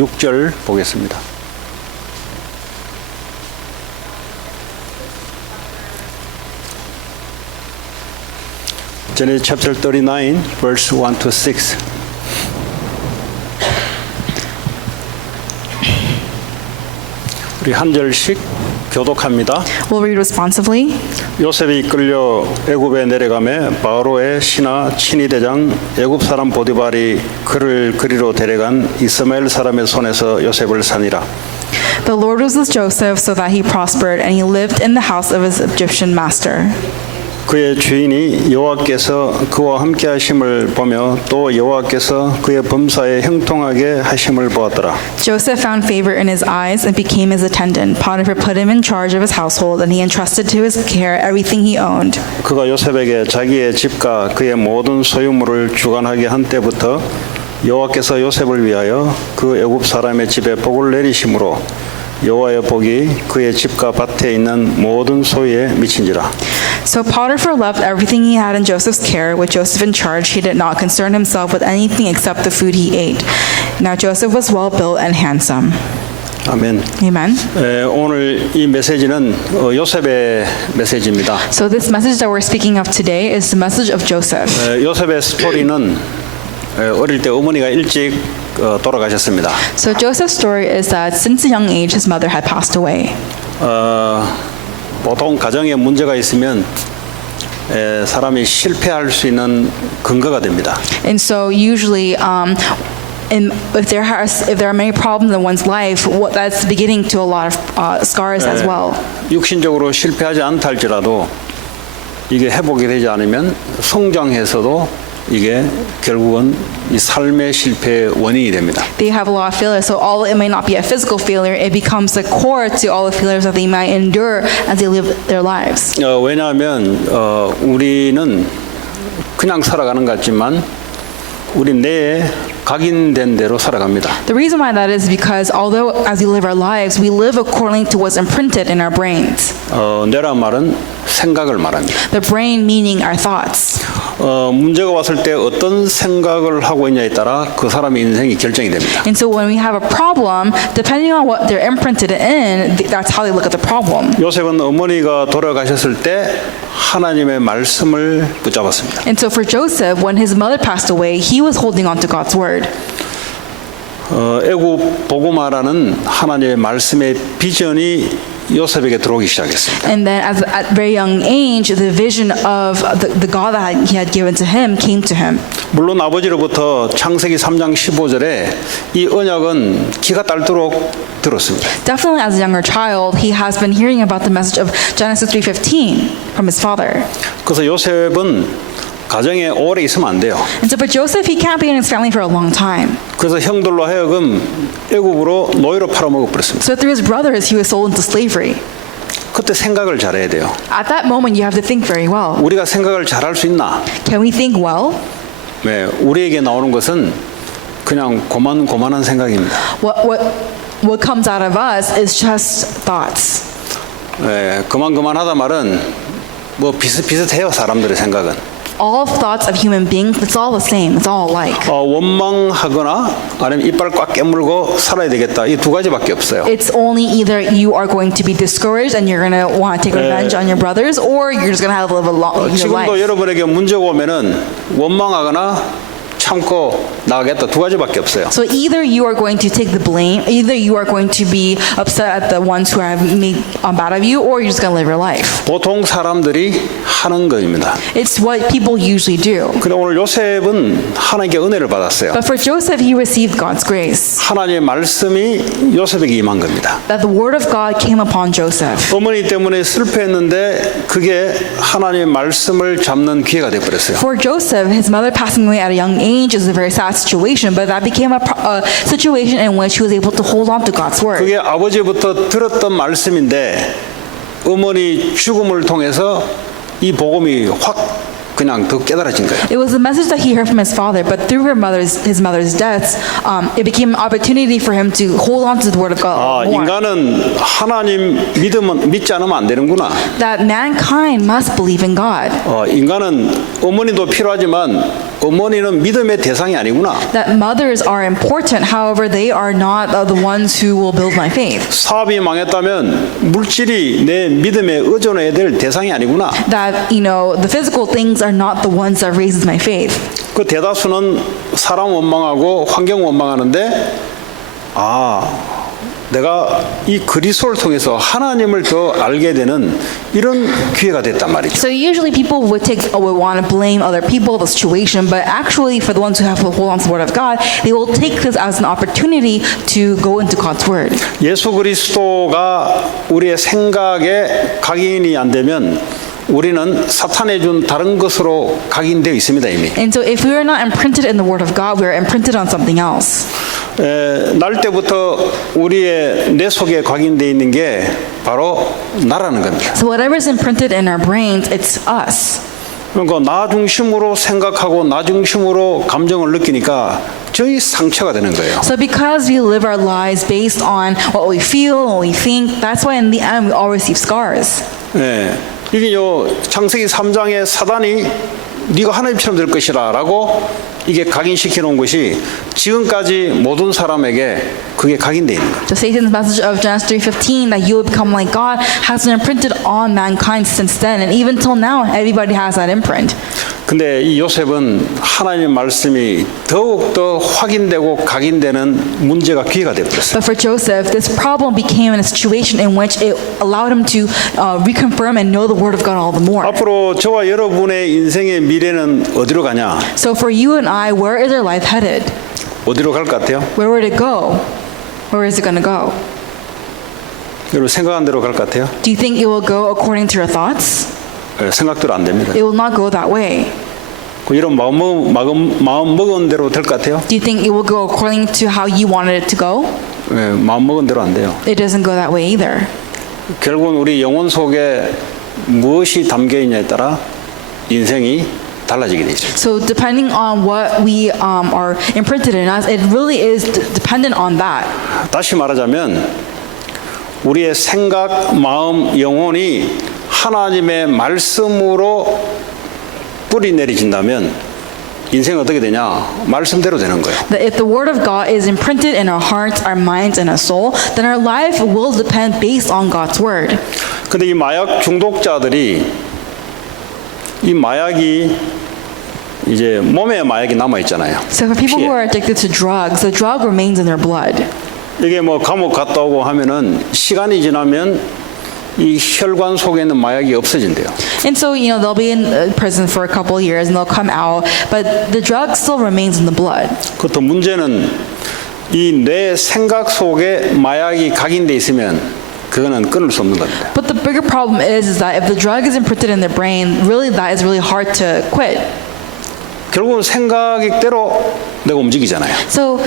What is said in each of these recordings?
6절 보겠습니다. Genesis chapter 39, verse 1 to 6. 우리 한 절씩 교독합니다. We'll read responsively. 요셉이 이끌려 애굽에 내려가매 바로의 신하 친위대장 애굽 사람 보디발이 그를 그리로 데려간 이스마엘 사람의 손에서 요셉을 산이라. The Lord was with Joseph so that he prospered, and he lived in the house of his Egyptian master. 그의 주인이 여호와께서 그와 함께 하심을 보며 또 여호와께서 그의 범사에 형통하게 하심을 보았더라. Joseph found favor in his eyes and became his attendant. Potiphar put him in charge of his household, and he entrusted to his care everything he owned. 그가 요셉에게 자기의 집과 그의 모든 소유물을 주관하게 한 때부터 여호와께서 요셉을 위하여 그 애굽 사람의 집에 복을 내리심으로 여호와의 복이 그의 집과 밭에 있는 모든 소유에 미친지라. So Potiphar left everything he had in Joseph's care. With Joseph in charge, he did not concern himself with anything except the food he ate. Now Joseph was well built and handsome. 아멘. Amen. 오늘 이 메시지는 요셉의 메시지입니다. So this message that we're speaking of today is the message of Joseph. 요셉의 스토리는 어릴 때 어머니가 일찍 돌아가셨습니다. So Joseph's story is that since a young age, his mother had passed away. 보통 가정에 문제가 있으면 사람이 실패할 수 있는 근거가 됩니다. And so usually, if there are many problems in one's life, that's beginning to a lot of scars as well. 육신적으로 실패하지 않다 할지라도 이게 회복이 되지 않으면 성장해서도 이게 결국은 이 삶의 실패의 원인이 됩니다. They have a lot of failures, so although it may not be a physical failure, it becomes the core to all the failures that they might endure as they live their lives. 왜냐하면 우리는 그냥 살아가는 것 같지만 우리 내에 각인된 대로 살아갑니다. The reason why that is because although as we live our lives, we live according to what's imprinted in our brains. 뇌란 말은 생각을 말합니다. The brain meaning our thoughts. 문제가 왔을 때 어떤 생각을 하고 있냐에 따라 그 사람의 인생이 결정이 됩니다. And so when we have a problem, depending on what they're imprinted in, that's how they look at the problem. 요셉은 어머니가 돌아가셨을 때 하나님의 말씀을 붙잡았습니다. And so for Joseph, when his mother passed away, he was holding on to God's word. 애굽 복음화라는 하나님의 말씀의 비전이 요셉에게 들어오기 시작했습니다. And then at a very young age, the vision of the God that he had given to him came to him. 물론 아버지로부터 창세기 3장 15절에 이 언약은 기가 닳도록 들었습니다. Definitely as a younger child, he has been hearing about the message of Genesis 3:15 from his father. 그래서 요셉은 가정에 오래 있으면 안 돼요. And so for Joseph, he can't be in his family for a long time. 그래서 형들로 하여금 애굽으로 노예로 팔아먹어 버렸습니다. So through his brothers, he was sold into slavery. 그때 생각을 잘해야 돼요. At that moment, you have to think very well. 우리가 생각을 잘할 수 있나? Can we think well? 네, 우리에게 나오는 것은 그냥 고만고만한 생각입니다. What comes out of us is just thoughts. 네, 그만하다 말은 뭐 비슷해요 사람들의 생각은. All thoughts of human beings, it's all the same. It's all alike. 원망하거나 아니면 이빨 꽉 깨물고 살아야 되겠다. 이 두 가지밖에 없어요. It's only either you are going to be discouraged and you're going to want to take revenge on your brothers, or you're just going to have to live a long your 지금도 life. 여러분에게 문제가 오면은 원망하거나 참고 나가겠다. 두 가지밖에 없어요. So either you are going to take the blame, either you are going to be upset at the ones who have made bad of you, or you're just going to live your life. 보통 사람들이 하는 것입니다. It's what people usually do. 근데 오늘 요셉은 하나님께 은혜를 받았어요. But for Joseph, he received God's grace. 하나님의 말씀이 요셉에게 임한 겁니다. That the word of God came upon Joseph. 어머니 때문에 슬퍼했는데 그게 하나님의 말씀을 잡는 기회가 되어버렸어요. For Joseph, his mother passing away at a young age is a very sad situation, but that became a situation in which he was able to hold on to God's word. 그게 아버지부터 들었던 말씀인데 어머니 죽음을 통해서 이 복음이 확 그냥 더 깨달아진 거예요. It was the message that he heard from his father, but through his mother's deaths, it became an opportunity for him to hold on to the word of God 아, more. 인간은 하나님 믿지 않으면 안 되는구나. That mankind must believe in God. 인간은 어머니도 필요하지만 어머니는 믿음의 대상이 아니구나. That mothers are important, however, they are not the ones who will build my faith. 사업이 망했다면 물질이 내 믿음에 의존해야 될 대상이 아니구나. That, the physical things are not the ones that raises my faith. 그 대다수는 사람 원망하고 환경 원망하는데 내가 이 그리스도를 통해서 하나님을 더 알게 되는 이런 기회가 됐단 말이죠. So usually people would want to blame other people, the situation, but actually for the ones who have to hold on to the word of God, they will take this as an opportunity to go into God's word. 예수 그리스도가 우리의 생각에 각인이 안 되면 우리는 사탄이 준 다른 것으로 각인되어 있습니다 이미. And so if we are not imprinted in the word of God, we are imprinted on something else. 날 때부터 우리의 뇌 속에 각인되어 있는 게 바로 나라는 겁니다. So whatever is imprinted in our brains, it's us. 그러니까 나 중심으로 생각하고 나 중심으로 감정을 느끼니까 저희 상처가 되는 거예요. So because we live our lives based on what we feel, what we think, that's why in the end we all receive scars. 이게 창세기 3장에 사단이 네가 하나님처럼 될 것이라 라고 이게 각인시켜 놓은 것이 지금까지 모든 사람에게 그게 각인되어 있는 거예요. So Satan's message of Genesis 3:15 that you will become like God has been imprinted on mankind since then, and even till now everybody has that imprint. 근데 이 요셉은 하나님의 말씀이 더욱더 확인되고 각인되는 문제가 기회가 되어버렸어요. But for Joseph, this problem became in a situation in which it allowed him to reconfirm and know the word of God all the more. 앞으로 저와 여러분의 인생의 미래는 어디로 가냐? So for you and I, where is our life headed? 어디로 갈 것 같아요? Where would it go? Where is it going to go? 여러분 생각한 대로 갈 것 같아요? Do you think it will go according to your thoughts? 생각대로 안 됩니다. It will not go that way. 이런 마음 먹은 대로 될 것 같아요? Do you think it will go according to how you wanted it to go? 마음 먹은 대로 안 돼요. It doesn't go that way either. 결국은 우리 영혼 속에 무엇이 담겨 있냐에 따라 인생이 달라지게 돼 있어요. So depending on what we are imprinted in us, it really is dependent on that. 다시 말하자면 우리의 생각, 마음, 영혼이 하나님의 말씀으로 뿌리 내리진다면 인생이 어떻게 되냐? 말씀대로 되는 거예요. That if the word of God is imprinted in our hearts, our minds, and our soul, then our life will depend based on God's word. 근데 이 마약 중독자들이 이 마약이 이제 몸에 마약이 남아 있잖아요. So for people who are addicted to drugs, the drug remains in their blood. 이게 감옥 갔다 오고 하면은 시간이 지나면 이 혈관 속에 있는 마약이 없어진대요. And so, they'll be in prison for a couple of years and they'll come out, but the drug still remains in the blood. 그것도 문제는 이 뇌 생각 속에 마약이 각인돼 있으면 그거는 끊을 수 없는 겁니다. But the bigger problem is that if the drug is imprinted in their brain, really that is really hard to quit. 결국은 생각대로 내가 움직이잖아요. So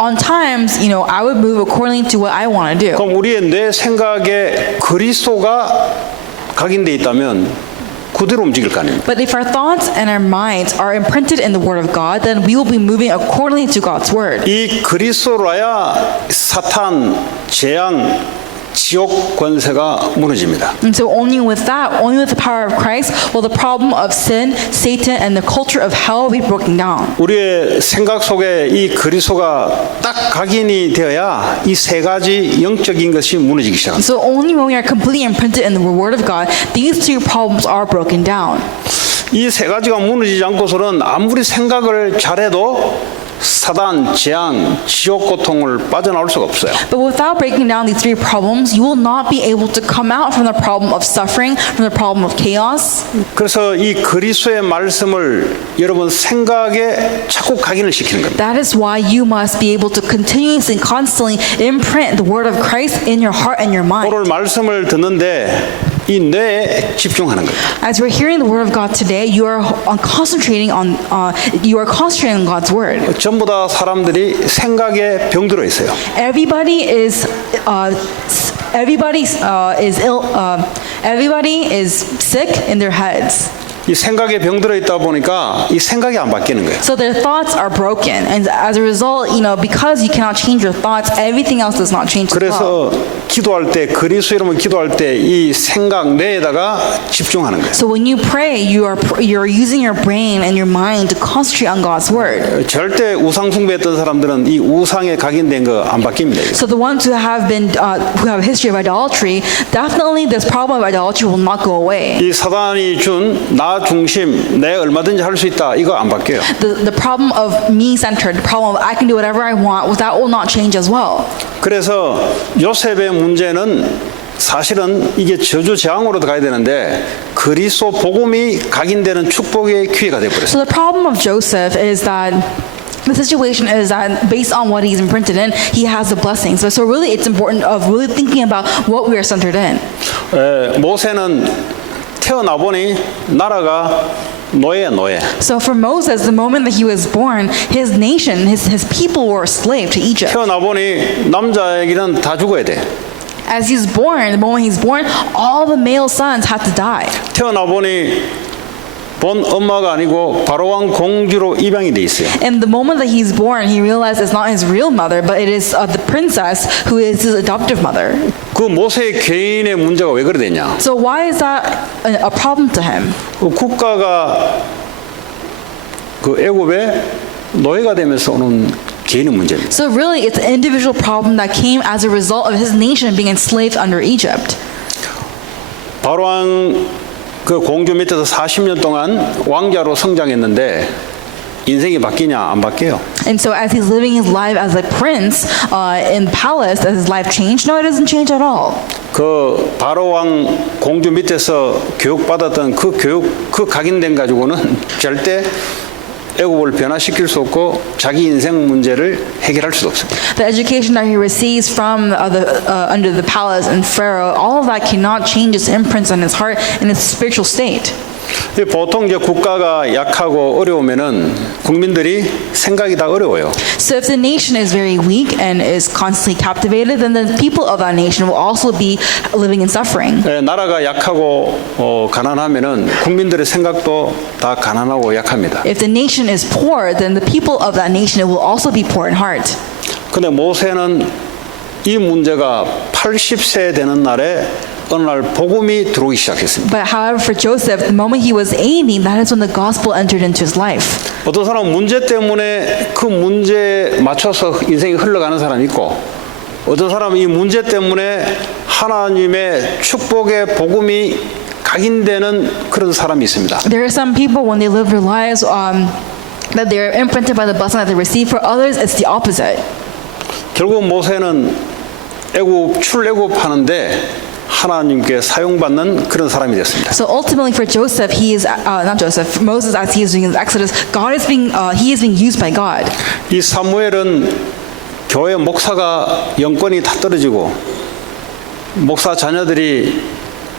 on times, I would move according to what I want to do. 그럼 우리의 뇌 생각에 그리스도가 각인돼 있다면 그대로 움직일 거 아닙니까? But if our thoughts and our minds are imprinted in the Word of God, then we will be moving accordingly to God's Word. 이 그리스도라야 사탄, 재앙, 지옥 권세가 무너집니다. And so only with that, only with the power of Christ, will the problem of sin, Satan, and the culture of hell be broken down. 우리의 생각 속에 이 그리스도가 딱 각인이 되어야 이 세 가지 영적인 것이 무너지기 시작합니다. So only when we are completely imprinted in the Word of God, these two problems are broken down. 이 세 가지가 무너지지 않고서는 아무리 생각을 잘해도 사단, 재앙, 지옥 고통을 빠져나올 수가 없어요. But without breaking down these three problems, you will not be able to come out from the problem of suffering, from the problem of chaos. 그래서 이 그리스도의 말씀을 여러분 생각에 자꾸 각인을 시키는 겁니다. That is why you must be able to continuously, constantly imprint the word of Christ in your heart and your mind. 오늘 말씀을 듣는데 이 뇌에 집중하는 거예요. As we're hearing the word of God today, you are concentrating on God's word. 전부 다 사람들이 생각에 병들어 있어요. Everybody is ill. Everybody is sick in their heads. 이 생각에 병들어 있다 보니까 이 생각이 안 바뀌는 거예요. So their thoughts are broken, and as a result, because you cannot change your thoughts, everything else does not change as well. 그래서 기도할 때 그리스도 이름으로 기도할 때 이 생각 뇌에다가 집중하는 거예요. So when you pray, you're using your brain and your mind to concentrate on God's word. 절대 우상 숭배했던 사람들은 이 우상에 각인된 거 안 바뀝니다. So the ones who have a history of idolatry, definitely this problem of idolatry will not go away. 이 사단이 준 나 중심, 내 얼마든지 할 수 있다 이거 안 바뀌어요. The problem of me-centered, the problem of I can do whatever I want, that will not change as well. 그래서 요셉의 문제는 사실은 이게 저주 재앙으로 가야 되는데 그리스도 복음이 각인되는 축복의 기회가 되어버렸어요. So the problem of Joseph is that the situation is that based on what he's imprinted in, he has the blessings. So really it's important of really thinking about what we are centered in. 모세는 태어나 보니 나라가 노예. So for Moses, the moment that he was born, his nation, his people were a slave to Egypt. 태어나 보니 남자에게는 다 죽어야 돼. As he's born, the moment he's born, all the male sons had to die. 태어나 보니 본 엄마가 아니고 바로왕 공주로 입양이 돼 있어요. And the moment that he's born, he realized it's not his real mother, but it is the princess who is his adoptive mother. 그 모세의 개인의 문제가 왜 그래 됐냐? So why is that a problem to him? 국가가 그 애굽에 노예가 되면서 오는 개인의 문제입니다. So really, it's an individual problem that came as a result of his nation being enslaved under Egypt. 바로왕 그 공주 밑에서 40년 동안 왕자로 성장했는데 인생이 바뀌냐 안 바뀌어요. And so as he's living his life as a prince in the palace, does his life change? No, it doesn't change at all. 그 바로왕 공주 밑에서 교육받았던 그 각인된 가지고는 절대 애굽을 변화시킬 수 없고 자기 인생 문제를 해결할 수도 없습니다. The education that he receives from under the palace and Pharaoh, all of that cannot change his imprints on his heart and his spiritual state. 보통 이제 국가가 약하고 어려우면은 국민들이 생각이 다 어려워요. So if the nation is very weak and is constantly captivated, then the people of that nation will also be living in suffering. 나라가 약하고 가난하면은 국민들의 생각도 다 가난하고 약합니다. If the nation is poor, then the people of that nation will also be poor in heart. 근데 모세는 이 문제가 80세 되는 날에 어느 날 복음이 들어오기 시작했습니다. But however, for Joseph, the moment he was 80, that is when the gospel entered into his life. 어떤 사람은 문제 때문에 그 문제에 맞춰서 인생이 흘러가는 사람이 있고 어떤 사람은 이 문제 때문에 하나님의 축복의 복음이 각인되는 그런 사람이 있습니다. There are some people when they live their lives that they're imprinted by the blessing that they receive. For others, it's the opposite. 결국 모세는 출애굽하는데 하나님께 사용받는 그런 사람이 됐습니다. So ultimately, for Joseph, Moses, as he is doing his Exodus, he is being used by God. 이 사무엘은 교회 목사가 영권이 다 떨어지고 목사 자녀들이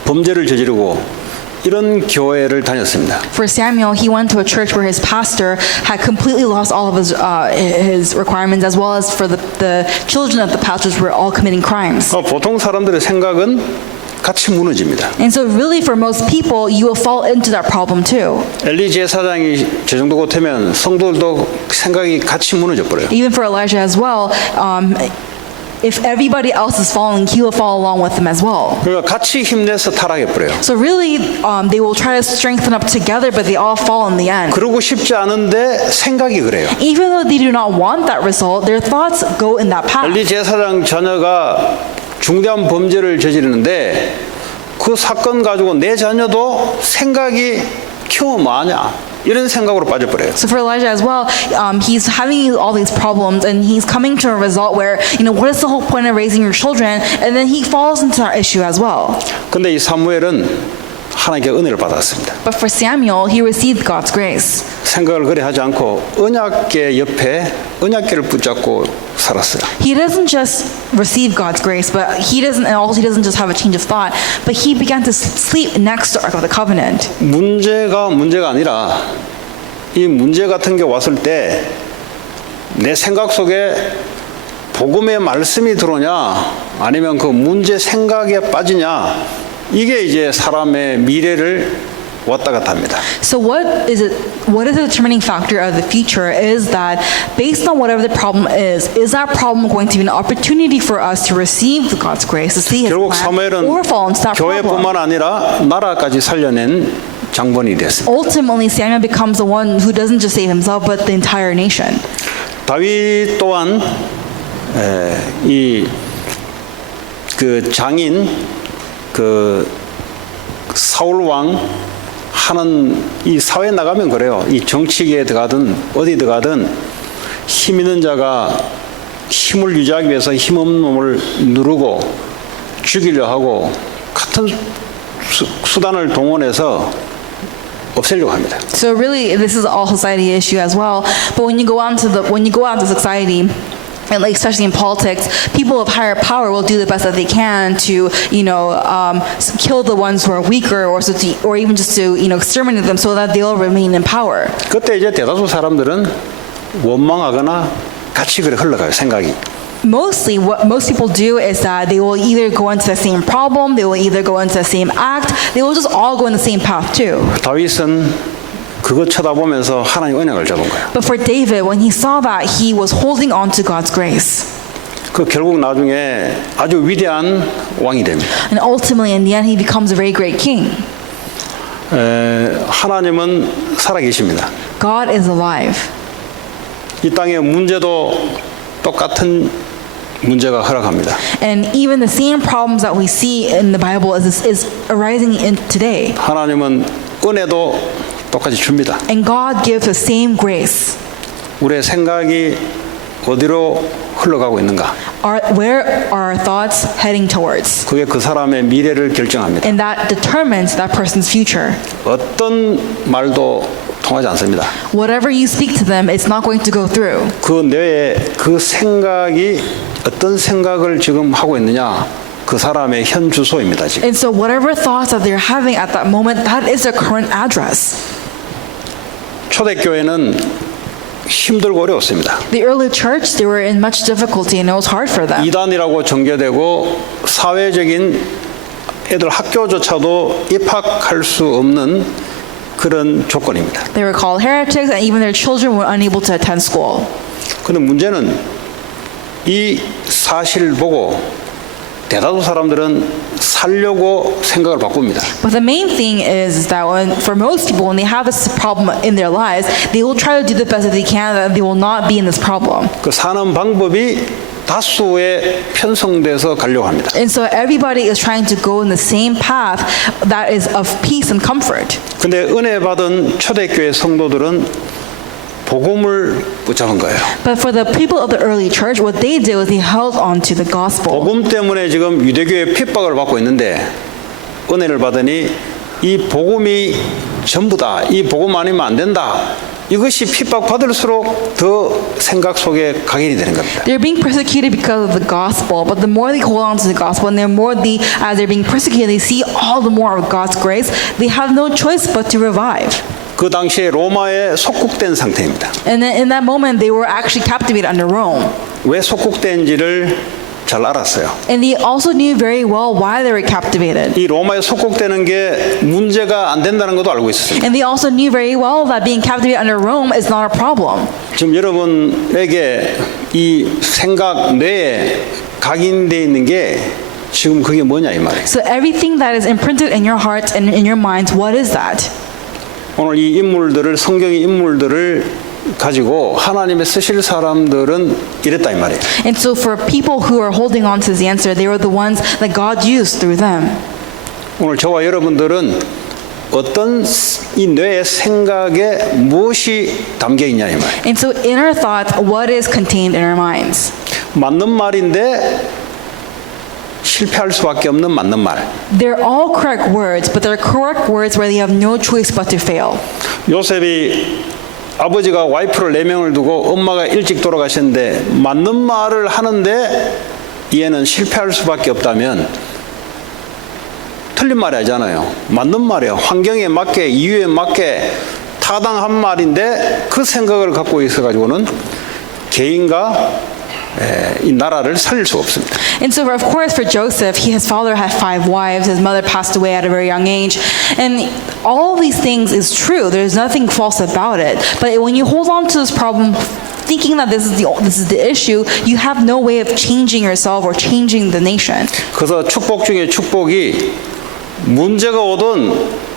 범죄를 저지르고 이런 교회를 다녔습니다. For Samuel, he went to a church where his pastor had completely lost all of his requirements, as well as for the children of the pastors were all committing crimes. 보통 사람들의 생각은 같이 무너집니다. And so really for most people, you will fall into that problem too. 엘리 제사장이 저 정도 못하면 성도들도 생각이 같이 무너져 버려요. Even for Elijah as well, if everybody else is falling, he will fall along with them as well. 그러니까 같이 힘내서 타락해 버려요. So really, they will try to strengthen up together, but they all fall in the end. 그러고 싶지 않은데 생각이 그래요. Even though they do not want that result, their thoughts go in that path. 엘리 제사장 자녀가 중대한 범죄를 저지르는데 그 사건 가지고 내 자녀도 생각이 키우면 뭐하냐 이런 생각으로 빠져버려요. So for Elijah as well, he's having all these problems and he's coming to a result where, what is the whole point of raising your children? And then he falls into that issue as well. 근데 이 사무엘은 하나님께 은혜를 받았습니다. But for Samuel, he received God's grace. 생각을 그래 하지 않고 언약궤 옆에 언약궤를 붙잡고 살았어요. He doesn't just receive God's grace, but he doesn't just have a change of thought, but he began to sleep next to Ark of the Covenant. 문제가 아니라 이 문제 같은 게 왔을 때 내 생각 속에 복음의 말씀이 들어오냐 아니면 그 문제 생각에 빠지냐 이게 이제 사람의 미래를 왔다 갔다 합니다. So what is the determining factor of the future is that based on whatever the problem is that problem going to be an opportunity for us to receive God's grace, to see His 결국 plan, 사무엘은 or fall into that problem? 교회뿐만 아니라 나라까지 살려낸 장본이 됐습니다. Ultimately, Samuel becomes the one who doesn't just save himself, but the entire nation. 다윗 또한 이 그 장인 그 사울 왕 하는 이 사회에 나가면 그래요. 이 정치계에 들어가든 어디 들어가든 힘 있는 자가 힘을 유지하기 위해서 힘 없는 놈을 누르고 죽이려 하고 같은 수단을 동원해서 없애려고 합니다. So really, this is all society issue as well. But when you go out to society, and like especially in politics, people of higher power will do the best that they can to, kill the ones who are weaker, or even just to, exterminate them so that they'll remain in power. 그때 이제 대다수 사람들은 원망하거나 같이 그래 흘러가요, 생각이. Mostly, what most people do is that they will either go into the same problem, they will either go into the same act, they will just all go in the same path too. 다윗은 그거 쳐다보면서 하나님 언약을 잡은 거예요. But for David, when he saw that, he was holding on to God's grace. 그 결국 나중에 아주 위대한 왕이 됩니다. And ultimately, in the end, he becomes a very great king. 하나님은 살아계십니다. God is alive. 이 땅의 문제도 똑같은 문제가 허락합니다. And even the same problems that we see in the Bible is arising in today. 하나님은 은혜도 똑같이 줍니다. And God gives the same grace. 우리의 생각이 어디로 흘러가고 있는가? Where are our thoughts heading towards? 그게 그 사람의 미래를 결정합니다. And that determines that person's future. 어떤 말도 통하지 않습니다. Whatever you speak to them, it's not going to go through. 그 뇌에 그 생각이 어떤 생각을 지금 하고 있느냐? 그 사람의 현 주소입니다, 지금. And so whatever thoughts that they're having at that moment, that is their current address. 초대교회는 힘들고 어려웠습니다. The early church, they were in much difficulty and it was hard for them. 이단이라고 정죄되고 사회적인 애들 학교조차도 입학할 수 없는 그런 조건입니다. They were called heretics and even their children were unable to attend school. 그런데 문제는 이 사실을 보고 대다수 사람들은 살려고 생각을 바꿉니다. But the main thing is that for most people, when they have this problem in their lives, they will try to do the best that they can, that they will not be in this problem. 그 사는 방법이 다수에 편성돼서 가려고 합니다. And so everybody is trying to go in the same path that is of peace and comfort. 근데 은혜 받은 초대교회 성도들은 복음을 붙잡은 거예요. But for the people of the early church, what they did was they held on to the gospel. 복음 때문에 지금 유대교회 핍박을 받고 있는데 은혜를 받으니 이 복음이 전부다. 이 복음 아니면 안 된다. 이것이 핍박받을수록 더 생각 속에 각인이 되는 겁니다. They're being persecuted because of the gospel, but the more they hold on to the gospel, and as they're being persecuted, they see all the more of God's grace. They have no choice but to revive. 그 당시에 로마에 속국된 상태입니다. And then in that moment, they were actually captivated under Rome. 왜 속국된지를 잘 알았어요. And they also knew very well why they were captivated. 이 로마에 속국되는 게 문제가 안 된다는 것도 알고 있었습니다. And they also knew very well that being captivated under Rome is not a problem. 지금 여러분에게 이 생각 뇌에 각인되어 있는 게 지금 그게 뭐냐 이 말이에요. So everything that is imprinted in your heart and in your minds, what is that? 오늘 이 인물들을 성경의 인물들을 가지고 하나님의 쓰실 사람들은 이랬다 이 말이에요. And so for people who are holding on to the answer, they were the ones that God used through them. 오늘 저와 여러분들은 어떤 이 뇌의 생각에 무엇이 담겨 있냐 이 말이에요. And so in our thoughts, what is contained in our minds? 맞는 말인데 실패할 수밖에 없는 맞는 말. They're all correct words, but they're correct words where they have no choice but to fail. 요셉이 아버지가 와이프를 4명을 두고 엄마가 일찍 돌아가셨는데 맞는 말을 하는데 얘는 실패할 수밖에 없다면 틀린 말이 아니잖아요. 맞는 말이에요. 환경에 맞게 이유에 맞게 타당한 말인데 그 생각을 갖고 있어가지고는 개인과 이 나라를 살릴 수가 없습니다. And so, of course, for Joseph, his father had 5 wives. His mother passed away at a very young age. And all these things is true. There's nothing false about it. But when you hold on to this problem, thinking that this is the issue, you have no way of changing yourself or changing the nation. 그래서 축복 중에 축복이 문제가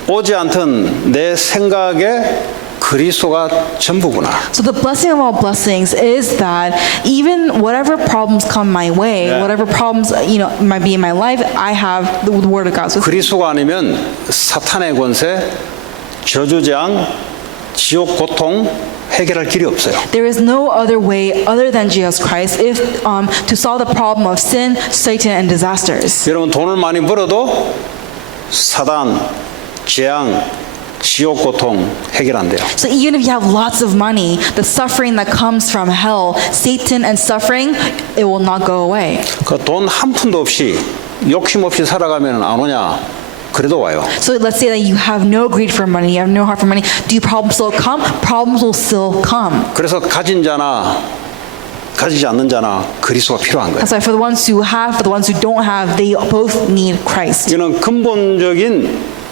오지 않든 내 생각에 그리스도가 전부구나. So the blessing of all blessings is that even whatever problems come my way, Yeah. whatever problems might be in my life, I have the Word of God. So 그리스도가 아니면 사탄의 권세, 저주장, 지옥 고통 해결할 길이 없어요. there is no other way other than Jesus Christ if to solve the problem of sin, Satan, and disasters. 여러분 돈을 많이 벌어도 사단, 재앙, 지옥 고통 해결 안 돼요. So even if you have lots of money, the suffering that comes from hell, Satan and suffering, it will not go away. 그 돈 한 푼도 없이 욕심 없이 살아가면 안 오냐? 그래도 와요. So let's say that you have no greed for money, you have no heart for money. Do problems still come? Problems will still come. 그래서 가진 자나 가지지 않는 자나 그리스도가 필요한 거예요. That's why for the ones who have, for the ones who don't have, they both need Christ. 이는 근본적인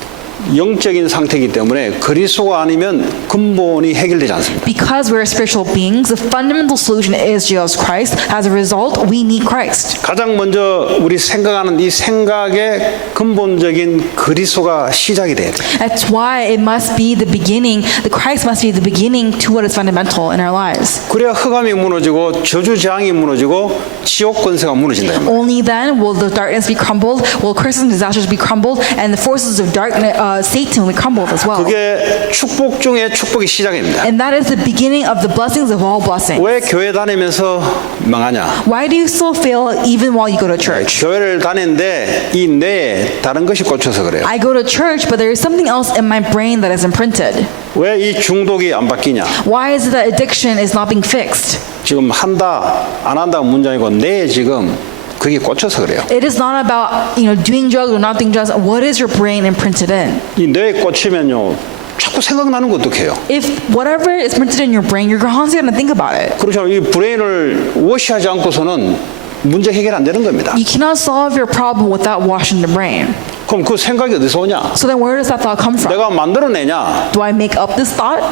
영적인 상태이기 때문에 그리스도가 아니면 근본이 해결되지 않습니다. Because we're spiritual beings, the fundamental solution is Jesus Christ. As a result, we need Christ. 가장 먼저 우리 생각하는 이 생각의 근본적인 그리스도가 시작이 돼야 돼요. That's why it must be the beginning, the Christ must be the beginning to what is fundamental in our lives. 그래야 흑암이 무너지고 저주 재앙이 무너지고 지옥 권세가 무너진다. Only then will the darkness be crumbled, will curses and disasters be crumbled, and the forces of darkness, Satan will be crumbled as well. 그게 축복 중에 축복이 시작입니다. And that is the beginning of the blessings of all blessings. 왜 교회 다니면서 망하냐? Why do you still fail even while you go to church? 교회를 다니는데 이 뇌에 다른 것이 꽂혀서 그래요. I go to church, but there is something else in my brain that is imprinted. 왜 이 중독이 안 바뀌냐? Why is it that addiction is not being fixed? 지금 한다 안 한다 문제이고 뇌에 지금 그게 꽂혀서 그래요. It is not about doing drugs or not doing drugs. What is your brain imprinted in? 이 뇌에 꽂히면요 자꾸 생각나는 거 어떡해요? If whatever is printed in your brain, you're constantly going to think about it. 그렇죠. 이 브레인을 워시하지 않고서는 문제 해결 안 되는 겁니다. You cannot solve your problem without washing the brain. 그럼 그 생각이 어디서 오냐? So then where does that thought come from? 내가 만들어내냐? Do I make up this thought?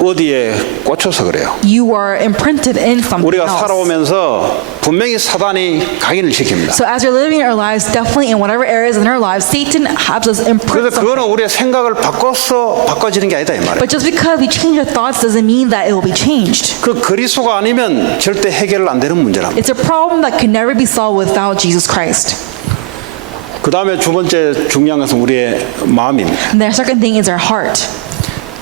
어디에 꽂혀서 그래요. You are imprinted in something 우리가 else. 살아오면서 분명히 사단이 각인을 시킵니다. So as we're living our lives, definitely in whatever areas in our lives, Satan has us imprint 그래서 something. 그거는 우리의 생각을 바꿔지는 게 아니다 이 말이에요. But just because we change our thoughts doesn't mean that it will be changed. 그 그리스도가 아니면 절대 해결 안 되는 문제랍니다. It's a problem that can never be solved without Jesus Christ. 그 다음에 두 번째 중요한 것은 우리의 마음입니다. And the second thing is our heart.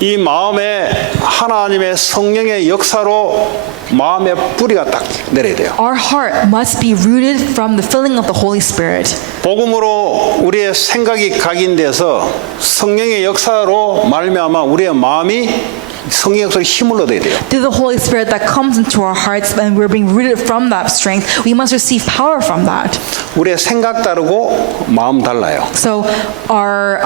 이 마음에 하나님의 성령의 역사로 마음의 뿌리가 딱 내려야 돼요. Our heart must be rooted from the filling of the Holy Spirit. 복음으로 우리의 생각이 각인돼서 성령의 역사로 말미암아 우리의 마음이 성령의 역사로 힘을 얻어야 돼요. Through the Holy Spirit that comes into our hearts and we're being rooted from that strength, we must receive power from that. 우리의 생각 다르고 마음 달라요. So our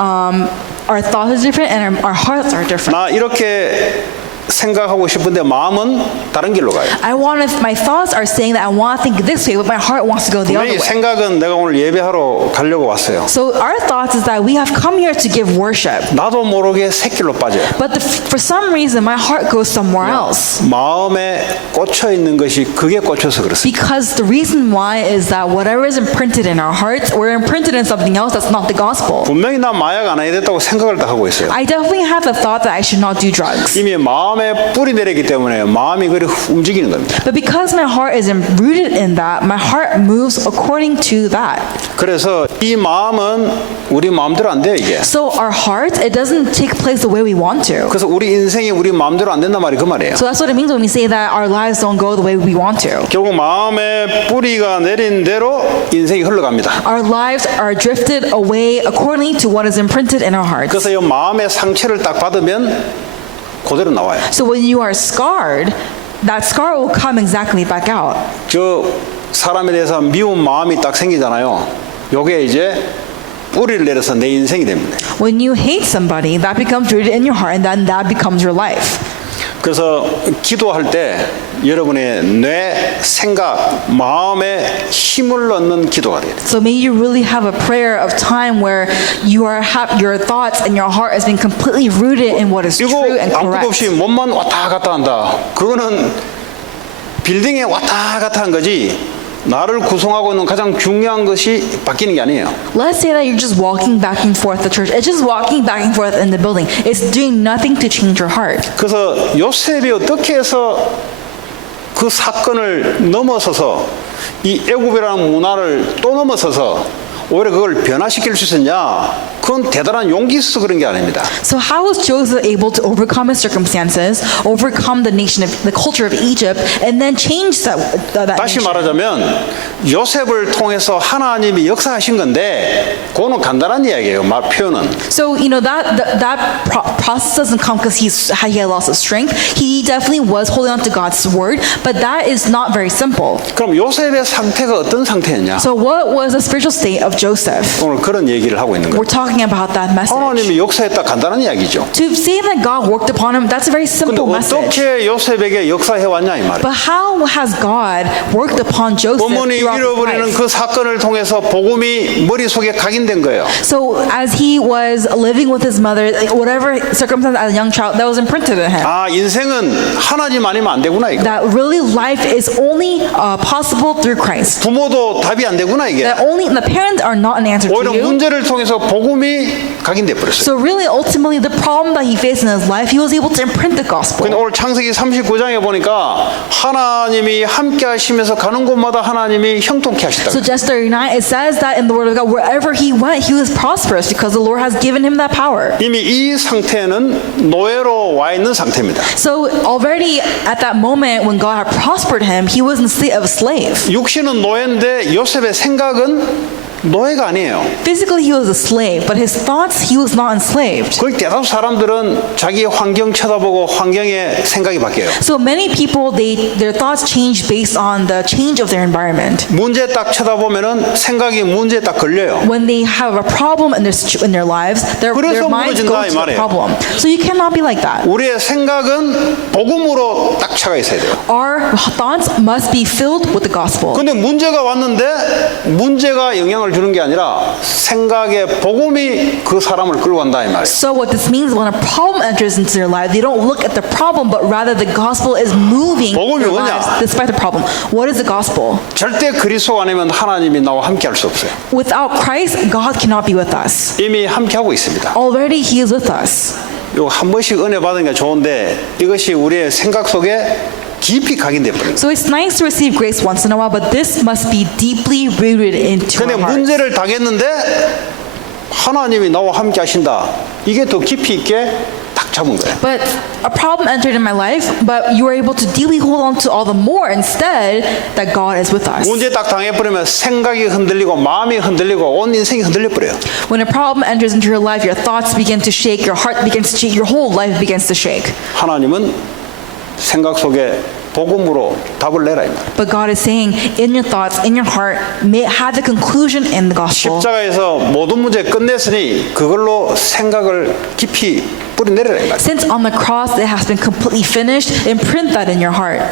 thoughts are different and our hearts are different. 나 이렇게 생각하고 싶은데 마음은 다른 길로 가요. My thoughts are saying that I want to think this way, but my heart wants to go the other 분명히 way. 생각은 내가 오늘 예배하러 가려고 왔어요. So our thoughts is that we have come here to give worship. 나도 모르게 새길로 빠져요. But for some reason, my heart goes somewhere else. 마음에 꽂혀 있는 것이 그게 꽂혀서 그렇습니다. Because the reason why is that whatever is imprinted in our hearts, we're imprinted in something else that's not the gospel. 분명히 나 마약 안 해야 됐다고 생각을 다 하고 있어요. I definitely have the thought that I should not do drugs. 이미 마음에 뿌리 내리기 때문에 마음이 그리 움직이는 겁니다. But because my heart is rooted in that, my heart moves according to that. 그래서 이 마음은 우리 마음대로 안 돼요 이게. So our heart, it doesn't take place the way we want to. 그래서 우리 인생이 우리 마음대로 안 된단 말이 그 말이에요. So that's what it means when we say that our lives don't go the way we want to. 결국 마음에 뿌리가 내린 대로 인생이 흘러갑니다. Our lives are drifted away accordingly to what is imprinted in our hearts. 그래서 이 마음의 상처를 딱 받으면 그대로 나와요. So when you are scarred, that scar will come exactly back out. 저 사람에 대해서 미운 마음이 딱 생기잖아요. 요게 이제 뿌리를 내려서 내 인생이 됩니다. When you hate somebody, that becomes rooted in your heart, and then that becomes your life. 그래서 기도할 때 여러분의 뇌, 생각, 마음에 힘을 얻는 기도가 돼야 돼요. So may you really have a prayer of time where your thoughts and your heart has been completely rooted in what is 이거 true and 아무것도 correct. 없이 몸만 왔다 갔다 한다. 그거는 빌딩에 왔다 갔다 한 거지. 나를 구성하고 있는 가장 중요한 것이 바뀌는 게 아니에요. Let's say that you're just walking back and forth the church. It's just walking back and forth in the building. It's doing nothing to change your heart. 그래서 요셉이 어떻게 해서 그 사건을 넘어서서 이 애굽이라는 문화를 또 넘어서서 오히려 그걸 변화시킬 수 있었냐? 그건 대단한 용기 있어서 그런 게 아닙니다. So how was Joseph able to overcome his circumstances, overcome the culture of Egypt, and then change that 다시 nation? 말하자면 요셉을 통해서 하나님이 역사하신 건데 그거는 간단한 이야기예요. 말 표현은. So that process doesn't come because he had lots of strength. He definitely was holding on to God's word, but that is not very simple. 그럼 요셉의 상태가 어떤 상태였냐? So what was the spiritual state of Joseph? 오늘 그런 얘기를 하고 있는 거예요. We're talking about that message. 하나님이 역사했다 간단한 이야기죠. To say that God worked upon him, that's a very 근데 simple message. 어떻게 요셉에게 역사해 왔냐 이 말이에요. But how has God worked upon Joseph 어머니 throughout his 잃어버리는 life? 그 사건을 통해서 복음이 머릿속에 각인된 거예요. So as he was living with his mother, whatever circumstance as a young child, that was imprinted in him. 아, 인생은 하나님 아니면 안 되구나 이거. That really life is only possible through Christ. 부모도 답이 안 되구나 이게. That only the parents are not an answer to 오히려 you. 문제를 통해서 복음이 각인돼 버렸어요. So really, ultimately, the problem that he faced in his life, he was able to imprint the gospel. 근데 오늘 창세기 39장에 보니까 하나님이 함께 하시면서 가는 곳마다 하나님이 형통케 하시다. So just 39, it says that in the Word of God, wherever he went, he was prosperous because the Lord has given him that power. 이미 이 상태는 노예로 와 있는 상태입니다. So already at that moment when God had prospered him, he was in the state of a slave. 육신은 노예인데 요셉의 생각은 노예가 아니에요. Physically, he was a slave, but his thoughts, he was not enslaved. 거의 대다수 사람들은 자기 환경 쳐다보고 환경에 생각이 바뀌어요. So many people, their thoughts change based on the change of their environment. 문제 딱 쳐다보면은 생각이 문제에 딱 걸려요. When they have a problem in their lives, their 그래서 minds go 무너진다 이 to the 말이에요. problem. So you cannot be like that. 우리의 생각은 복음으로 딱 차가 있어야 돼요. Our thoughts must be filled with the gospel. 근데 문제가 왔는데 문제가 영향을 주는 게 아니라 생각의 복음이 그 사람을 끌고 간다 이 말이에요. So what this means when a problem enters into their life, they don't look at the problem, but rather the gospel is moving 복음이 their 뭐냐? lives despite the problem. What is the gospel? 절대 그리스도 아니면 하나님이 나와 함께 할 수 없어요. Without Christ, God cannot be with us. 이미 함께 하고 있습니다. Already He is with us. 이거 한 번씩 은혜 받은 게 좋은데 이것이 우리의 생각 속에 깊이 각인돼 버려요. So it's nice to receive grace once in a while, but this must be deeply rooted into 근데 our hearts. 문제를 당했는데 하나님이 나와 함께 하신다. 이게 더 깊이 있게 딱 잡은 거예요. But a problem entered in my life, but you were able to deeply hold on to all the more instead that God is with us. 문제 딱 당해버리면 생각이 흔들리고 마음이 흔들리고 온 인생이 흔들려버려요. When a problem enters into your life, your thoughts begin to shake, your heart begins to shake, your whole life begins to shake. 하나님은 생각 속에 복음으로 답을 내라 이 말이에요. But God is saying, in your thoughts, in your heart, may have the conclusion in the gospel. 십자가에서 모든 문제 끝냈으니 그걸로 생각을 깊이 뿌리내려라 이 말이에요. Since on the cross it has been completely finished, imprint that in your heart.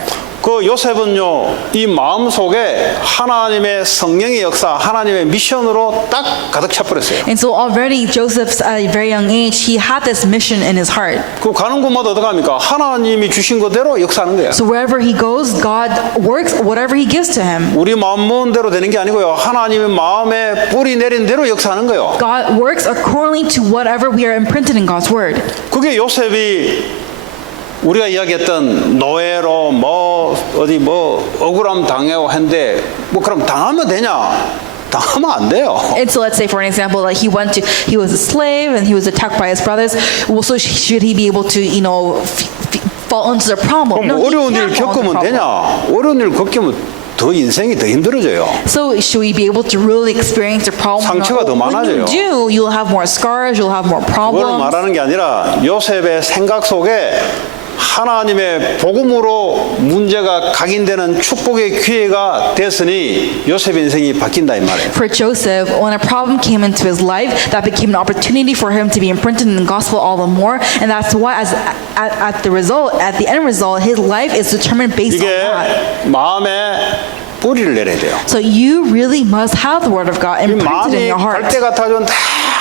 그 요셉은요 이 마음 속에 하나님의 성령의 역사, 하나님의 미션으로 딱 가득 차버렸어요. And so already Joseph's at a very young age, he had this mission in his heart. 그 가는 곳마다 어떻게 합니까? 하나님이 주신 그대로 역사하는 거예요. So wherever he goes, God works whatever he gives to him. 우리 마음 먹은 대로 되는 게 아니고요. 하나님의 마음에 뿌리 내린 대로 역사하는 거예요. God works accordingly to whatever we are imprinted in God's word. 그게 요셉이 우리가 이야기했던 노예로 어디 억울함 당하고 했는데 그럼 당하면 되냐? 당하면 안 돼요. And so let's say for an example, like he was a slave and he was attacked by his brothers. Well, so should he be able to, fall into the problem? 그럼 No, he 어려운 can't 일을 fall into the 겪으면 problem. 되냐? 어려운 일을 겪으면 더 인생이 더 힘들어져요. So should we be able to really experience the problem? 상처가 더 When 많아져요. you do, you'll have more scars, you'll have more 그걸 problems. 말하는 게 아니라 요셉의 생각 속에 하나님의 복음으로 문제가 각인되는 축복의 기회가 됐으니 요셉 인생이 바뀐다 이 말이에요. For Joseph, when a problem came into his life, that became an opportunity for him to be imprinted in the gospel all the more, and that's why, at the end result, his life is determined based on 이게 that. 마음에 뿌리를 내려야 돼요. So you really must have the word of God 이 imprinted in 마음이 your heart. 갈대 같아지면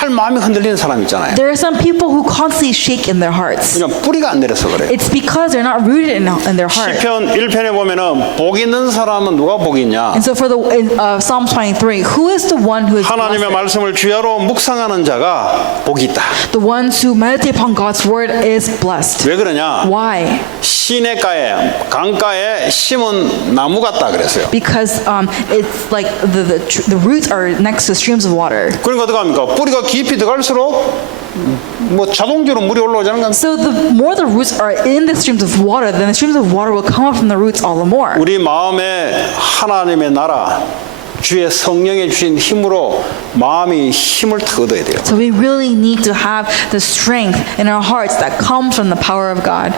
늘 마음이 흔들리는 사람 있잖아요. There are some people who constantly shake in their hearts. 그냥 뿌리가 안 내려서 그래요. It's because they're not rooted in their heart. 시편 1편에 보면은 복 있는 사람은 누가 복 있냐? And so for in Psalm 23, who is the one who is 하나님의 blessed? 말씀을 주야로 묵상하는 자가 복이 있다. The ones who meditate upon God's word is blessed. 왜 그러냐? Why? 시냇가에 강가에 심은 나무 같다 그랬어요. Because it's like the roots are next to streams of water. 그러니까 어떡합니까? 뿌리가 깊이 들어갈수록 뭐 자동적으로 물이 올라오자는 겁니다. So the more the roots are in the streams of water, then the streams of water will come up from the roots all the more. 우리 마음에 하나님의 나라 주의 성령에 주신 힘으로 마음이 힘을 탁 얻어야 돼요. So we really need to have the strength in our hearts that comes from the power of God.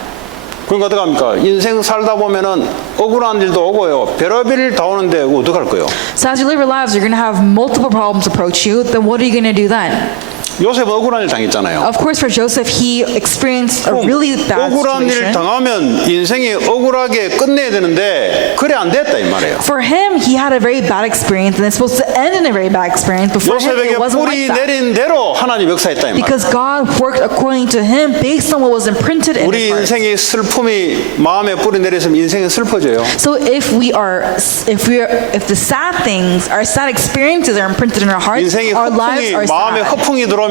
그러니까 어떡합니까? 인생 살다 보면은 억울한 일도 오고요. 별의별 다 오는데 어떡할 거예요? So as you live your lives, you're going to have multiple problems approach you. Then what are you going to do then? 요셉은 억울한 일 당했잖아요. Of course, for Joseph, he experienced a really bad 억울한 일 situation. 당하면 인생이 억울하게 끝내야 되는데 그래 안 됐다 이 말이에요. For him, he had a very bad experience, and it's supposed to end in a very bad experience. But for him, 요셉에게 it wasn't 뿌리 like that. 내린 대로 하나님 역사했다 이 말이에요. Because God worked according to him based on what was imprinted in 우리 his heart. 인생이 슬픔이 마음에 뿌리 내렸으면 인생은 슬퍼져요. So if the sad things, our sad experiences are imprinted in our hearts, 인생이 our lives 허풍이 are 마음에 sad. 허풍이 들어오면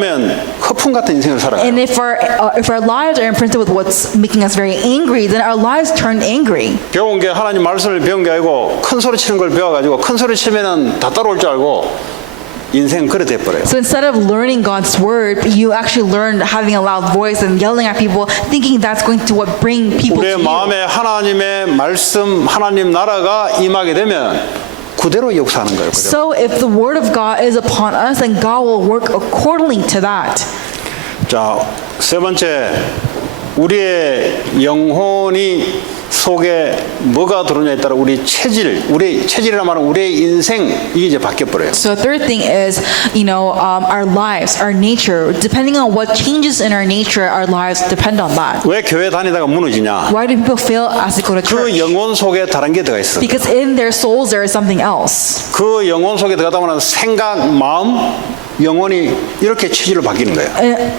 허풍 같은 인생을 살아요. And if our lives are imprinted with what's making us very angry, then our lives turn angry. 배운 게 하나님 말씀을 배운 게 아니고 큰 소리 치는 걸 배워가지고 큰 소리 치면은 다 따라올 줄 알고 인생 그래 돼버려요. So instead of learning God's word, you actually learn having a loud voice and yelling at people, thinking that's going to what bring people to 우리의 you. 마음에 하나님의 말씀, 하나님 나라가 임하게 되면 그대로 역사하는 거예요. 그대로. So if the word of God is upon us, then God will work accordingly to that. 자, 세 번째, 우리의 영혼이 속에 뭐가 들어오냐에 따라 우리 체질이라 말하면 우리의 인생 이게 이제 바뀌어 버려요. So the third thing is, our lives, our nature. Depending on what changes in our nature, our lives depend on that. 왜 교회 다니다가 무너지냐? Why do people fail as they go to 그 church? 영혼 속에 다른 게 들어가 있어. Because in their souls there is something else. 그 영혼 속에 들어가다 보면 생각, 마음, 영혼이 이렇게 체질로 바뀌는 거예요.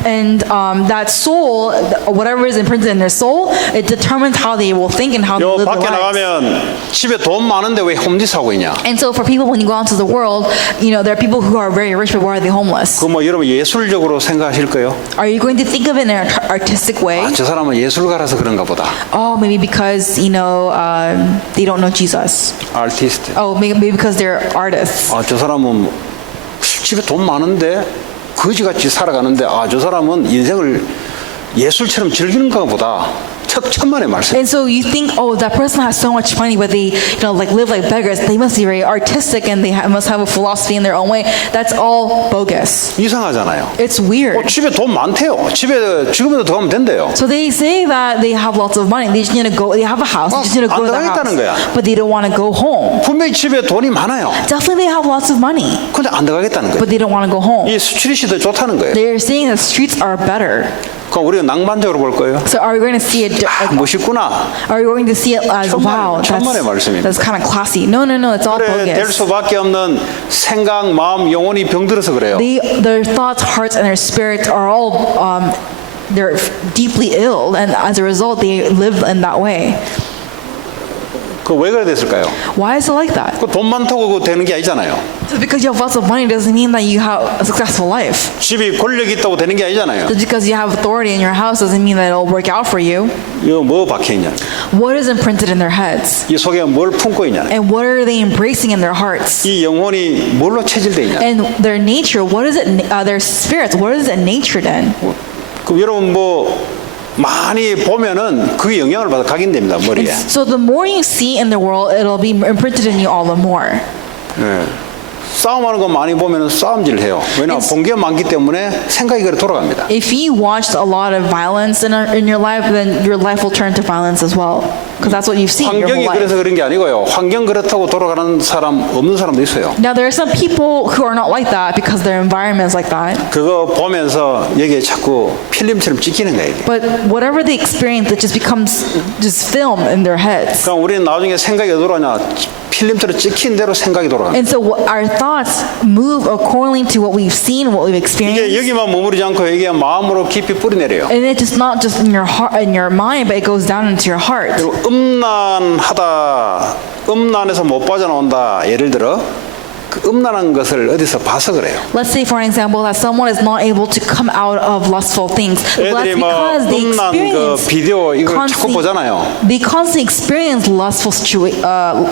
And that soul, whatever is imprinted in their soul, it determines how they will think and how they 요 live their 밖에 lives. 나가면 집에 돈 많은데 왜 홈리스 하고 있냐? And so for people, when you go out into the world, there are people who are very rich, but why are they homeless? 그 뭐 여러분 예술적으로 생각하실 거예요? Are you going to think of it in an artistic way? 아, 저 사람은 예술가라서 그런가 보다. Oh, maybe because, they don't know Jesus. 아티스트. Oh, maybe because they're artists. 아, 저 사람은 집에 돈 많은데 거지같이 살아가는데 아, 저 사람은 인생을 예술처럼 즐기는가 보다. 천만의 말씀. And so you think, oh, that person has so much money, but they, live like beggars. They must be very artistic and they must have a philosophy in their own way. That's all bogus. 이상하잖아요. It's weird. 집에 돈 많대요. 집에 지금부터 더 가면 된대요. So they say that they have lots of money. They just need to go. They have a house. They just need to go to the 안 들어가겠다는 거야. house. But they don't want to go home. 분명히 집에 돈이 많아요. Definitely, they have lots of money, 근데 안 들어가겠다는 거예요. but they don't want to go home. 이 스트릿이 더 좋다는 거예요. They're saying the streets are better. 그럼 우리가 낭만적으로 볼 거예요. So are we going to see it? 아, 멋있구나. Are we going to see it as wow? 천만의 말씀입니다. That's kind of classy. No. It's all 그래 될 bogus. 수밖에 없는 생각, 마음, 영혼이 병들어서 그래요. Their thoughts, hearts, and their spirits are all they're deeply ill, and as a result, they live in that way. 그 왜 그래 됐을까요? Why is it like that? 그 돈 많다고 그거 되는 게 아니잖아요. Just because you have lots of money doesn't mean that you have a successful life. 집이 권력이 있다고 되는 게 아니잖아요. Just because you have authority in your house doesn't mean that it'll work out for you. 이거 뭐 박혀 있냐? What is imprinted in their heads? 이 속에 뭘 품고 있냐? And what are they embracing in their hearts? 이 영혼이 뭘로 체질돼 있냐? And their nature, what is it, their spirits, what is it natured in? 그 여러분 뭐 많이 보면은 그게 영향을 받아 각인됩니다 머리에. So the more you see in the world, it'll be imprinted in you all the more. 예. 싸움하는 거 많이 보면 싸움질 해요. 왜냐 본 게 많기 때문에 생각이 그래 돌아갑니다. If you watched a lot of violence in your life, then your life will turn to violence as well. Because that's what you've seen your 환경이 whole life. 그래서 그런 게 아니고요. 환경 그렇다고 돌아가는 사람 없는 사람도 있어요. Now, there are some people who are not like that because their environment is like that. 그거 보면서 여기에 자꾸 필름처럼 찍히는 거예요. 이게. But whatever they experience, it just becomes just film in their heads. 그럼 우리는 나중에 생각이 어디로 가냐? 필름처럼 찍힌 대로 생각이 돌아갑니다. And so our thoughts move according to what we've seen, what we've experienced. 이게 여기만 머무르지 않고 이게 마음으로 깊이 뿌리내려요. And it's just not just in your heart, in your mind, but it goes down into your heart. 그리고 음란에서 못 빠져나온다. 예를 들어 그 음란한 것을 어디서 봐서 그래요. Let's say, for an example, that someone is not able to come out of lustful things. Well, that's 애들이 뭐 because they 음란 그 experience 비디오 이걸 자꾸 보잖아요. They constantly experience lustful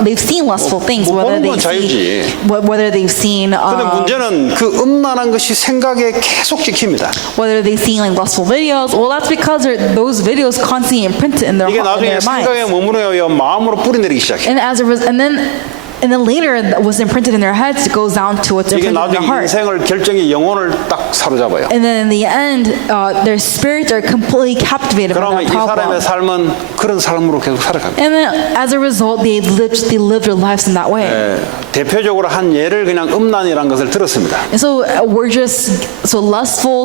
they've seen lustful things, 보는 건 자유지. whether they've seen 근데 문제는 그 음란한 것이 생각에 계속 찍힙니다. whether they've seen like lustful videos. Well, that's because those videos constantly imprinted in their 이게 heart, in 나중에 their 생각에 minds. 머무르요 마음으로 뿌리내리기 시작해요. And then later, what's imprinted in their heads goes down to what's 이게 imprinted in 나중에 their heart. 인생을 결정이 영혼을 딱 사로잡아요. And then in the end, their spirits are completely captivated by 그러면 that 이 사람의 problem. 삶은 그런 삶으로 계속 살아갑니다. And then as a result, they live their lives in that way. 대표적으로 한 예를 그냥 음란이라는 것을 들었습니다. And so so lustful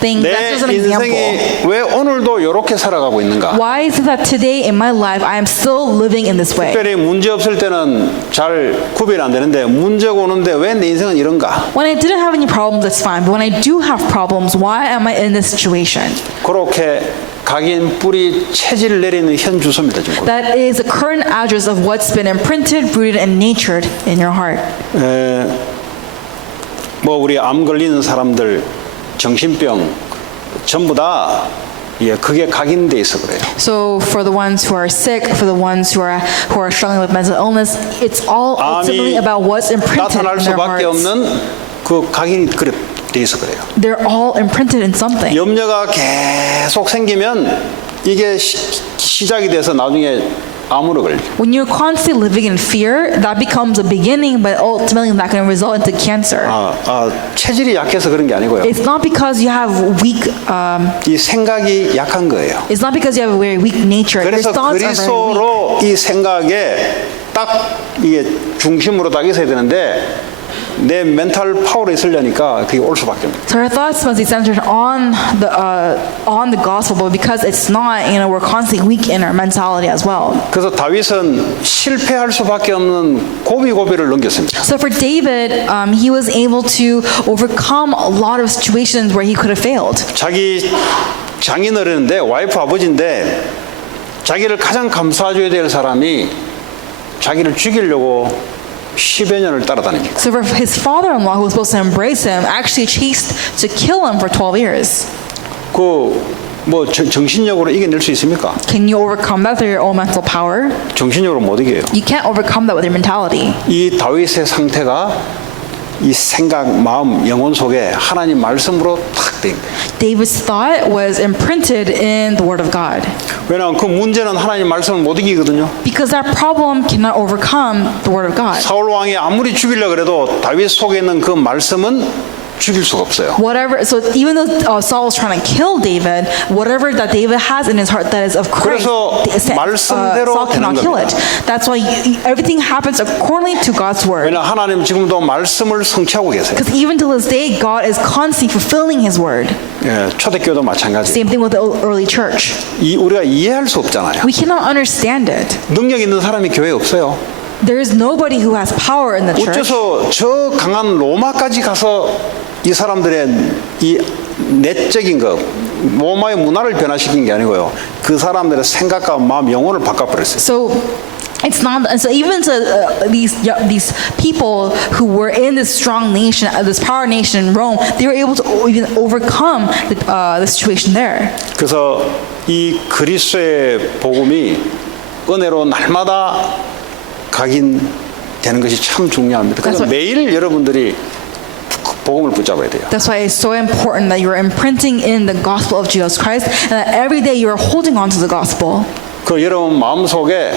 things. 내 That's just an example. 인생이 왜 오늘도 이렇게 살아가고 있는가? Why is it that today in my life I am still living in this way? 특별히 문제 없을 때는 잘 구별이 안 되는데 문제가 오는데 왜 내 인생은 이런가? When I didn't have any problems, that's fine. But when I do have problems, why am I in this situation? 그렇게 각인 뿌리 체질 내리는 현 주소입니다. 지금. That is the current address of what's been imprinted, rooted, and natured in your heart. 뭐 우리 암 걸리는 사람들, 정신병 전부 다 그게 각인돼 있어 그래요. So for the ones who are sick, for the ones who are struggling with mental illness, it's all ultimately 암이 about what's imprinted 나타날 in their 수밖에 hearts. 없는 그 각인이 그래 돼 있어 그래요. They're all imprinted in something. 염려가 계속 생기면 이게 시작이 돼서 나중에 암으로 걸려. When you're constantly living in fear, that becomes a beginning, but ultimately that can result into cancer. 체질이 약해서 그런 게 아니고요. It's not because you have weak. 이 생각이 약한 거예요. It's not because you have a very weak nature. Your 그래서 thoughts are very weak. 그리스도로 이 생각에 딱 이게 중심으로 딱 있어야 되는데 내 멘탈 파워로 있으려니까 그게 올 수밖에 없어요. So our thoughts must be centered on the gospel, but because it's not, we're constantly weak in our mentality as well. 그래서 다윗은 실패할 수밖에 없는 고비를 넘겼습니다. So for David, he was able to overcome a lot of situations where he could have failed. 자기 장인어른인데 와이프 아버지인데 자기를 가장 감싸줘야 될 사람이 자기를 죽이려고 10여 년을 따라다닙니다. So for his father-in-law, who was supposed to embrace him, actually chased to kill him for 12 years. 뭐 정신력으로 이겨낼 수 있습니까? Can you overcome that through your own mental power? 정신력으로 못 이겨요. You can't overcome that with your mentality. 이 다윗의 상태가 이 생각, 마음, 영혼 속에 하나님 말씀으로 탁 된 거예요. David's thought was imprinted in the Word of God. 왜냐하면 그 문제는 하나님 말씀을 못 이기거든요. Because that problem cannot overcome the Word of God. 사울 왕이 아무리 죽이려고 해도 다윗 속에 있는 그 말씀은 죽일 수가 없어요. So even though Saul was trying to kill David, whatever that David has in his heart that is of Christ, 그래서 말씀대로 Saul cannot 되는 kill 겁니다. it. That's why everything happens according to God's word. 왜냐 하나님 지금도 말씀을 성취하고 계세요. Because even to this day, God is constantly fulfilling His word. 초대교회도 마찬가지. Same thing with the early church. 우리가 이해할 수 없잖아요. We cannot understand it. 능력 있는 사람이 교회에 없어요. There is nobody who has power in the church. 어째서 저 강한 로마까지 가서 이 사람들의 이 내적인 것, 로마의 문화를 변화시킨 게 아니고요. 그 사람들의 생각과 마음, 영혼을 바꿔버렸어요. So it's not. And so even to these people who were in this strong nation, this power nation in Rome, they were able to even overcome the situation there. 그래서 이 그리스도의 복음이 은혜로 날마다 각인되는 것이 참 중요합니다. 그래서 매일 여러분들이 복음을 붙잡아야 돼요. That's why it's so important that you're imprinting in the gospel of Jesus Christ, and that every day you're holding on to the gospel. 그 여러분 마음속에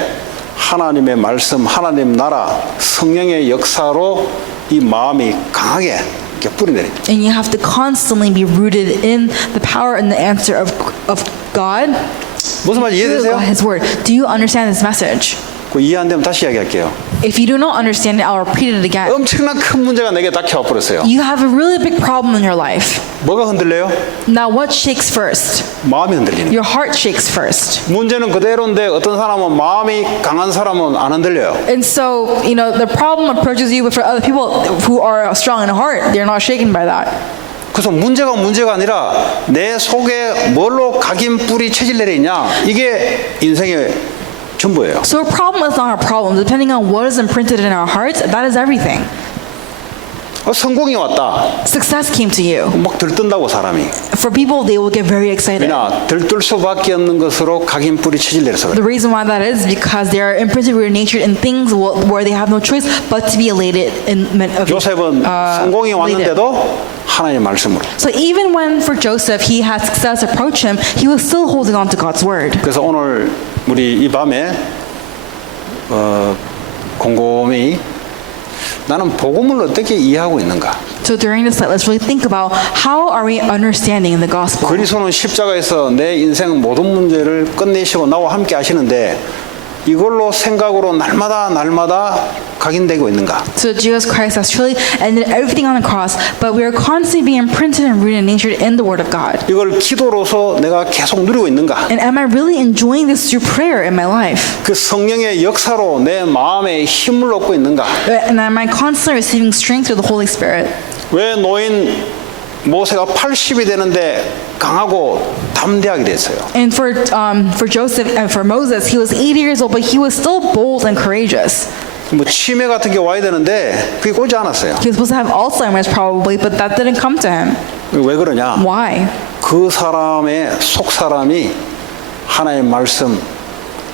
하나님의 말씀, 하나님 나라, 성령의 역사로 이 마음이 강하게 이렇게 뿌리내립니다. And you have to constantly be rooted in the power and the answer of God. 무슨 말인지 through 이해되세요? His word. Do you understand this message? 그 이해 안 되면 다시 이야기할게요. If you do not understand it, I'll repeat it again. 엄청난 큰 문제가 내게 닥쳐와 버렸어요. You have a really big problem in your life. 뭐가 흔들려요? Now, what shakes first? 마음이 흔들리는 거예요. Your heart shakes first. 문제는 그대로인데 어떤 사람은 마음이 강한 사람은 안 흔들려요. And so, the problem approaches you, but for other people who are strong in heart, they're not shaken by that. 그래서 문제가 아니라 내 속에 뭘로 각인 뿌리 체질내려 있냐, 이게 인생의 전부예요. So a problem is not a problem. Depending on what is imprinted in our hearts, that is everything. 성공이 왔다. Success came to you. 막 들뜬다고 사람이. For people, they will get very excited. 왜냐, 들뜰 수밖에 없는 것으로 각인 뿌리 체질내려서 그래. The reason why that is because they are imprinted with nature in things where they have no choice but to be elated in 요셉은 성공이 왔는데도 하나님의 말씀으로. So even when for Joseph he had success approach him, he was still holding on to God's word. 그래서 오늘 우리 이 밤에 곰곰이 나는 복음을 어떻게 이해하고 있는가. So during this night, let's really think about how are we understanding the gospel. 그리스도는 십자가에서 내 인생 모든 문제를 끝내시고 나와 함께 하시는데 이걸로 생각으로 날마다 각인되고 있는가? So Jesus Christ has truly ended everything on the cross, but we are constantly being imprinted and rooted and natured in the Word of God. 이걸 기도로서 내가 계속 누리고 있는가? And am I really enjoying this through prayer in my life? 그 성령의 역사로 내 마음에 힘을 얻고 있는가? And am I constantly receiving strength through the Holy Spirit? 왜 노인 모세가 80이 되는데 강하고 담대하게 됐어요? And for Joseph and for Moses, he was 80 years old, but he was still bold and courageous. 뭐 치매 같은 게 와야 되는데 그게 오지 않았어요. He was supposed to have Alzheimer's probably, but that didn't come to him. 왜 그러냐? Why? 그 사람의 속 사람이 하나님의 말씀,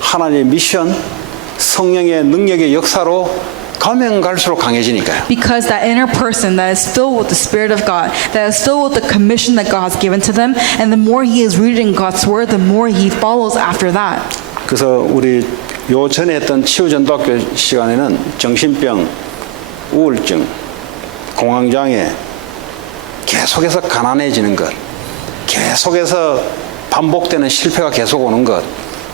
하나님의 미션, 성령의 능력의 역사로 가면 갈수록 강해지니까요. Because that inner person that is filled with the Spirit of God, that is filled with the commission that God has given to them, and the more he is rooted in God's word, the more he follows after that. 그래서 우리 요 전에 했던 치유전도학교 시간에는 정신병, 우울증, 공황장애, 계속해서 가난해지는 것, 계속해서 반복되는 실패가 계속 오는 것,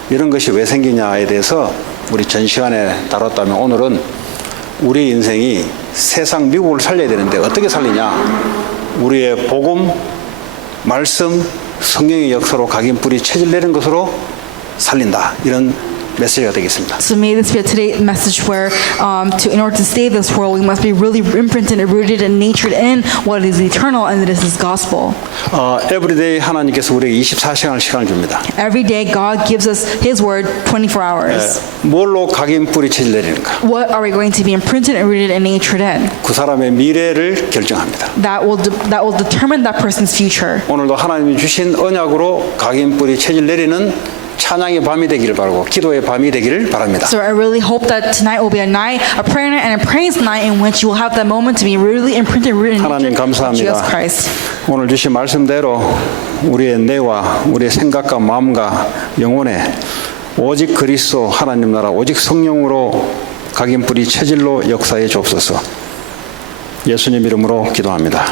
이런 것이 왜 생기냐에 대해서 우리 전 시간에 다뤘다면 오늘은 우리 인생이 세상 미국을 살려야 되는데 어떻게 살리냐? 우리의 복음, 말씀, 성령의 역사로 각인 뿌리 체질내는 것으로 살린다. 이런 메시지가 되겠습니다. So may this be today's message where in order to save this world, we must be really imprinted and rooted and natured in what is eternal, and this is gospel. 에브리데이 하나님께서 우리에게 24시간을 시간을 줍니다. Every day God gives us His word 24 hours. 뭘로 각인 뿌리 체질내리는가? What are we going to be imprinted and rooted and natured in? 그 사람의 미래를 결정합니다. That will determine that person's future. 오늘도 하나님이 주신 언약으로 각인 뿌리 체질내리는 찬양의 밤이 되기를 바라고 기도의 밤이 되기를 바랍니다. So I really hope that tonight will be a night, a prayer night and a praise night in which you will have that moment to be really imprinted, rooted in 하나님 Jesus 감사합니다. Christ. 오늘 주신 말씀대로 우리의 뇌와 우리의 생각과 마음과 영혼에 오직 그리스도 하나님 나라 오직 성령으로 각인 뿌리 체질로 역사해 주옵소서. 예수님 이름으로 기도합니다.